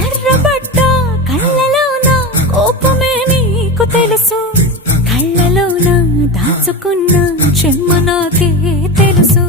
ఎర్రబడ్డ కళ్ళలోన కోపమే నీకు తెలుసు, కళ్ళలోన దాచుకున్న చెమ్మ నాకే తెలుసు.